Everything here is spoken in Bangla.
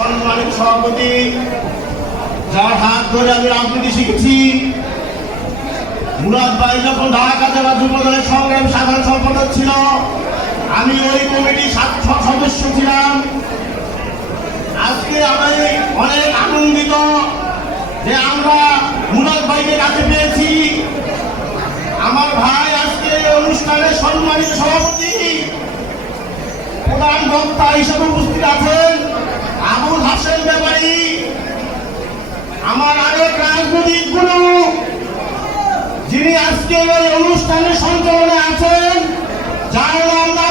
সম্মানিত সভাপতি, যার হাত ধরে আমি রাজনীতি শিখেছি, মুরাদ ভাই যখন ঢাকা জেলা যুবদলের সংগ্রাম সাধারণ সম্পাদক ছিল, আমি ওই কমিটির সদস্য ছিলাম। আজকে আমি অনেক আনন্দিত যে আমরা মুরাদ ভাইকে কাছে পেয়েছি। আমার ভাই আজকে অনুষ্ঠানের সম্মানিত সভাপতি, প্রধান বক্তা হিসেবে উপস্থিত আছেন আবুল হাসেম ব্যাপারী, আমার আরেক রাজনৈতিক গুরু, যিনি আজকে এই অনুষ্ঠানের সঞ্চালনে আছেন, যার নাম